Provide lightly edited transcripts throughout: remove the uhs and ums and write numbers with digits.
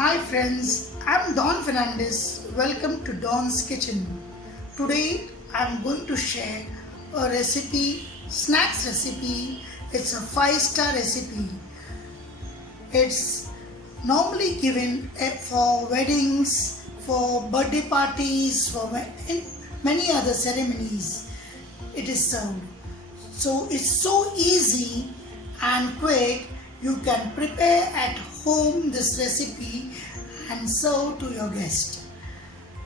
Hi friends, I'm Don Fernandez. Welcome to Don's Kitchen. Today I'm going to share a recipe, snacks recipe. It's a 5-star recipe. It's normally given for weddings, for birthday parties, for many other ceremonies. It is served. So it's so easy and quick. You can prepare at home this recipe and serve to your guest.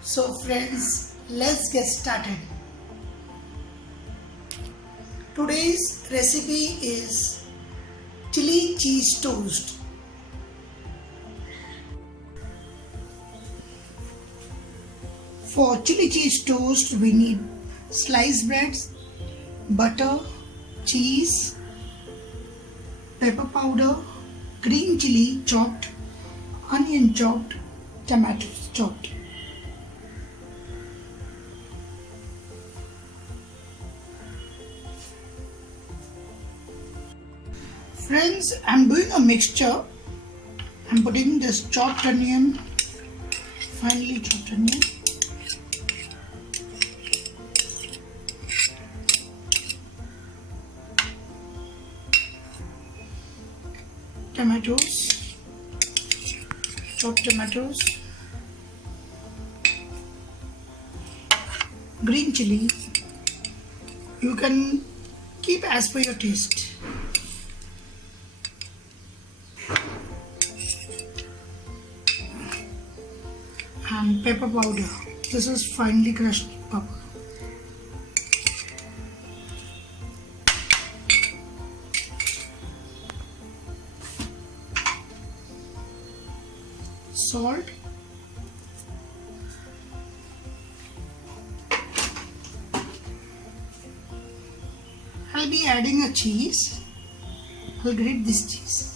So friends, let's get started. Today's recipe is chili cheese toast. For chili cheese toast, we need sliced breads, butter, cheese, pepper powder, green chili chopped, onion chopped, tomatoes chopped. Friends, I'm doing a mixture. I'm putting this chopped onion, finely chopped onion, tomatoes, chopped tomatoes, green chili. You can keep as per your taste. And pepper powder. This is finely crushed pepper. Salt, I'll be adding a cheese. I'll grate this cheese.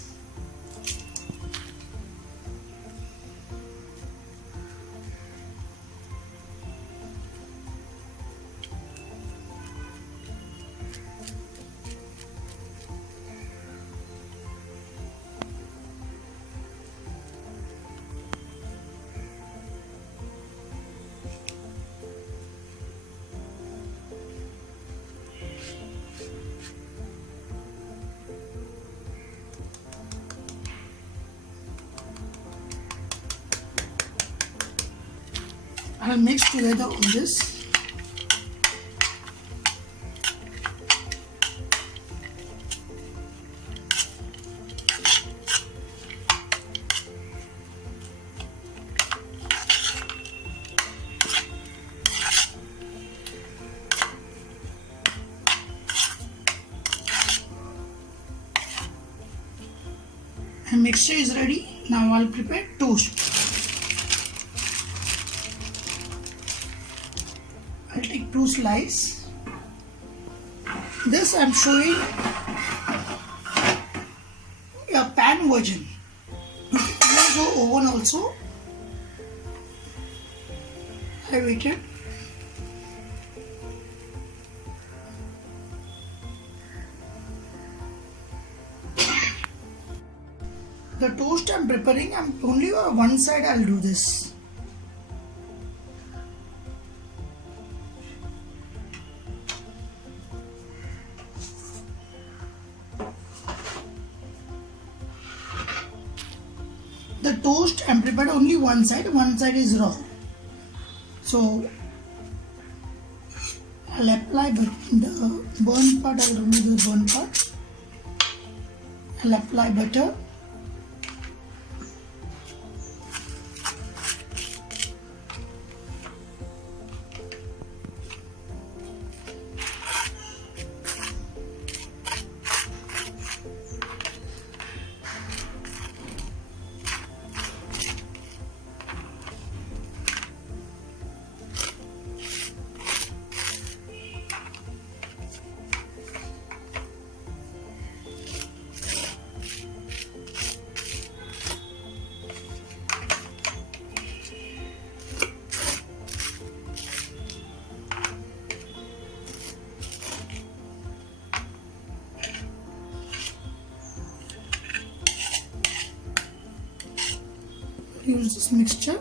I'll mix together all this. And mixture is ready. Now I'll prepare toast. I'll take 2 slices. This I'm showing a pan version. Use your oven also. I waited. The toast I'm preparing, I'm only on one side I'll do this. The toast I'm prepared only one side is raw. So I'll apply the burnt part, I'll remove the burnt part. I'll apply butter. use this mixture.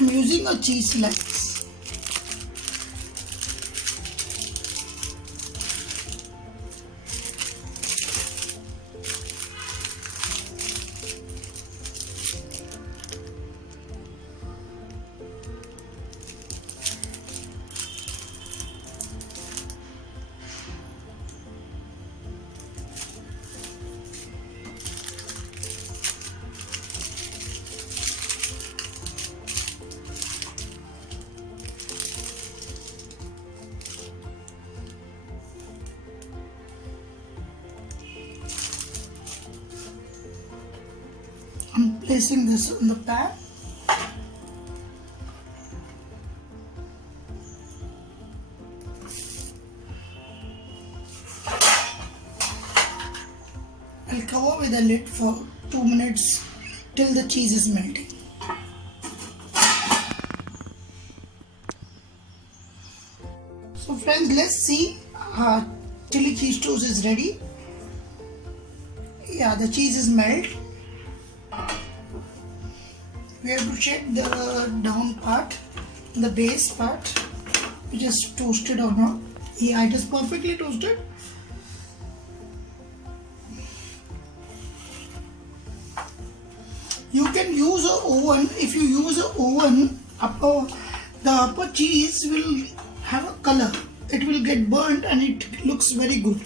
I'm using a cheese slice. I'm placing this on the pan. I'll cover with a lid for 2 minutes till the cheese is melting. So friends, let's see. Chili cheese toast is ready. Yeah, the cheese is melted. We have to check the down part, the base part, which is toasted or not. Yeah, it is perfectly toasted. You can use an oven. If you use an oven, the upper cheese will have a color. It will get burnt and it looks very good.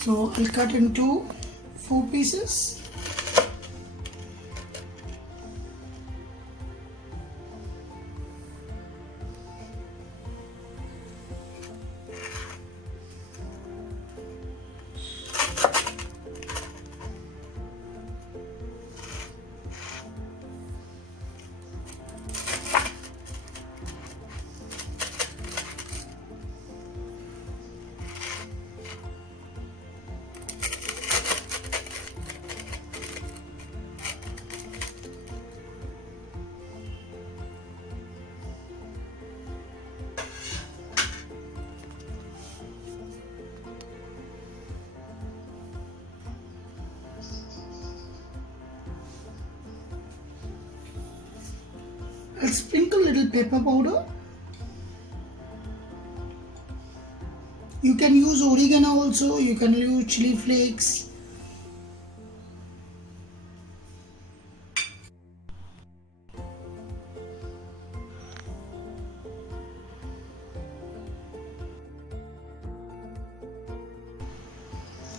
So I'll cut into 4 pieces. I'll sprinkle little pepper powder. You can use oregano also, you can use chili flakes.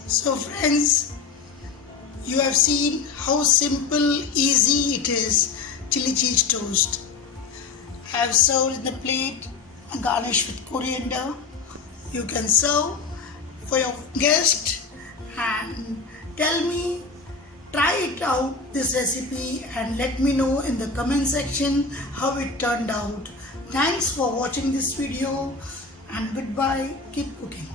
So friends, you have seen how simple, easy it is, chili cheese toast. I have served in the plate and garnished with coriander. You can serve for your guest and tell me, try it out this recipe and let me know in the comment section how it turned out. Thanks for watching this video and goodbye. Keep cooking.